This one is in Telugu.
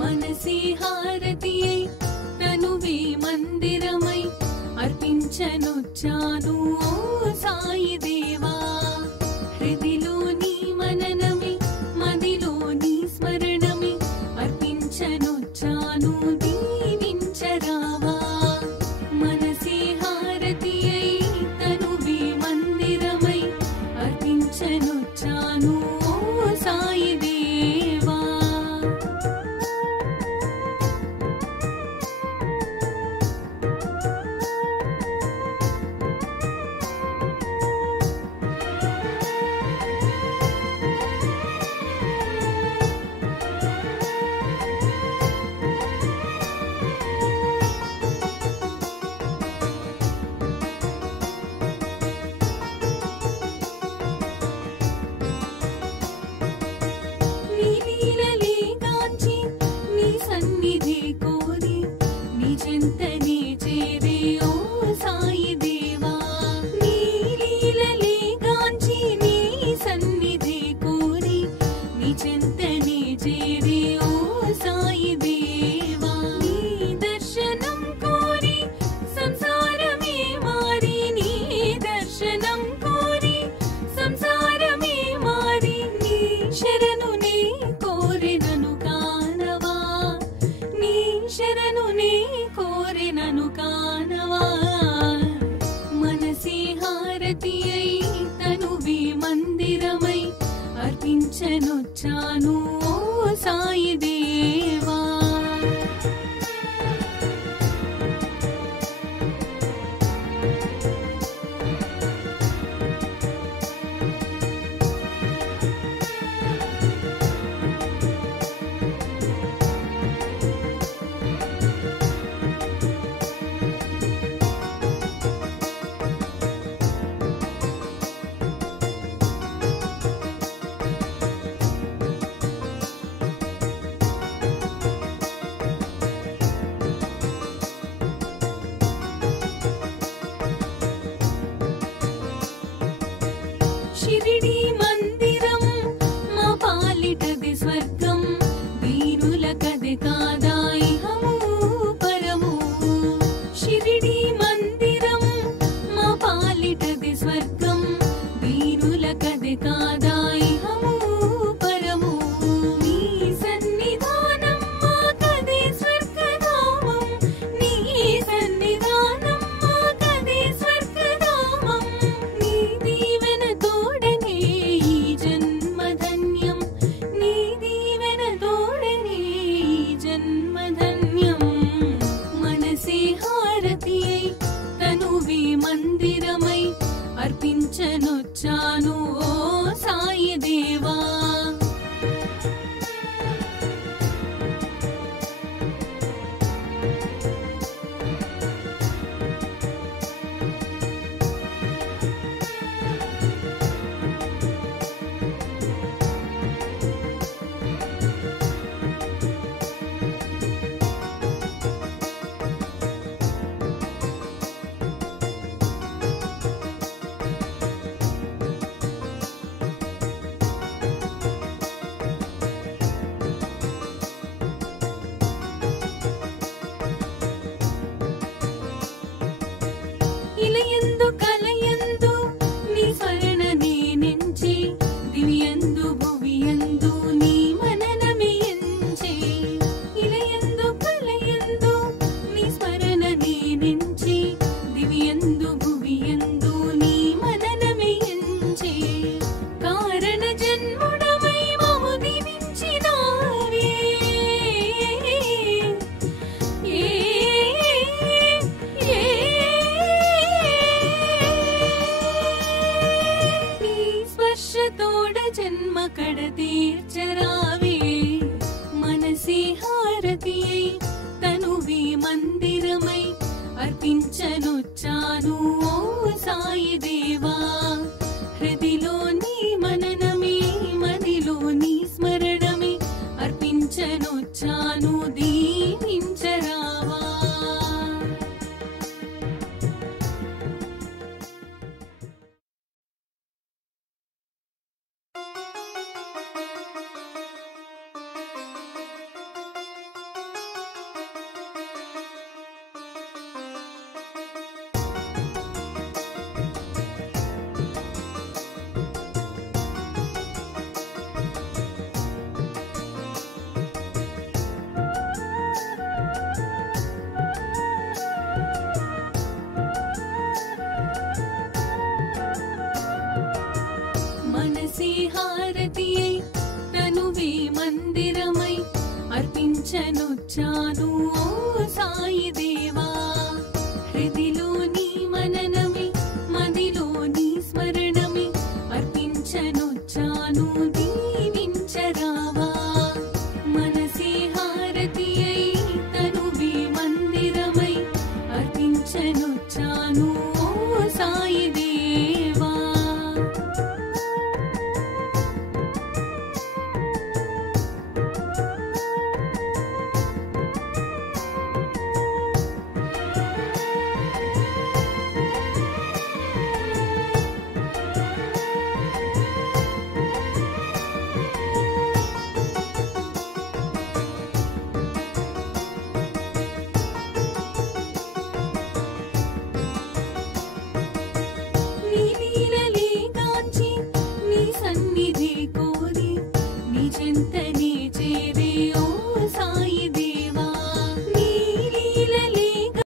మనసి హారతియై తనువే మందిరమై అర్పించనొచ్చాను ఓ సాయి దేవా. హృదిలో నీ మననమే మదిలో నీ స్మరణమే అర్పించనొచ్చాను దీవించరావా. మనసి హారతియై తనువే మందిరమై అర్పించనొచ్చాను ఓ సాయి దేవా. అర్పించనొచ్చాను ఓ సాయి దేవా. షిరిడి మందిరం మా పాలిటది స్వర్గం, దీనులకది కాదా ఇహము పరము. షిరిడి మందిరం మా పాలిటది స్వర్గం, దీనులకది కాదా ఇహము పరము. నీ సన్నిధానం మాకదే స్వర్గధామం, నీ సన్నిధానం మాకదే స్వర్గధామం. నీ దీవెన తోడనే ఈ జన్మధన్యం, నీ దీవెన తోడనే ఈ జన్మధన్యం. మనసి హారతియై తనువే మందిరమై అర్పించనొచ్చాను ఓ సాయి దేవా. ఇలయందు కలయందు నీ స్మరణ నేనెంచి, దివ్యందు భువియందు నీ మననమే ఎంచి. ఇలయందు కలయందు నీ స్మరణ నేనెంచి, దివ్యందు భువియందు నీ మననమే ఎంచి. కారణ జన్ముడవై మము దీవించినావే, స్పర్శతోడ జన్మ కడ తీర్చరావే. మనసి హారతియై తనువే మందిరమై అర్పించనొచ్చాను ఓ సాయి దేవా. హృదిలో నీ మననమే మదిలో నీ స్మరణమే అర్పించనొచ్చాను దీవించరావా. అర్పించనొచ్చాను ఓ సాయి దేవా హృదిలో నీ మననమే మదిలో నీ స్మరణమే అర్పించనొచ్చాను దీవించరావా మనసే హారతి అయి తనువే మందిరమై అర్పించనొచ్చాను ఓ సాయి దేవా నీ లీలలే గాంచి నీ సన్నిధి కోరి నీ చెంతనే చేరే ఓ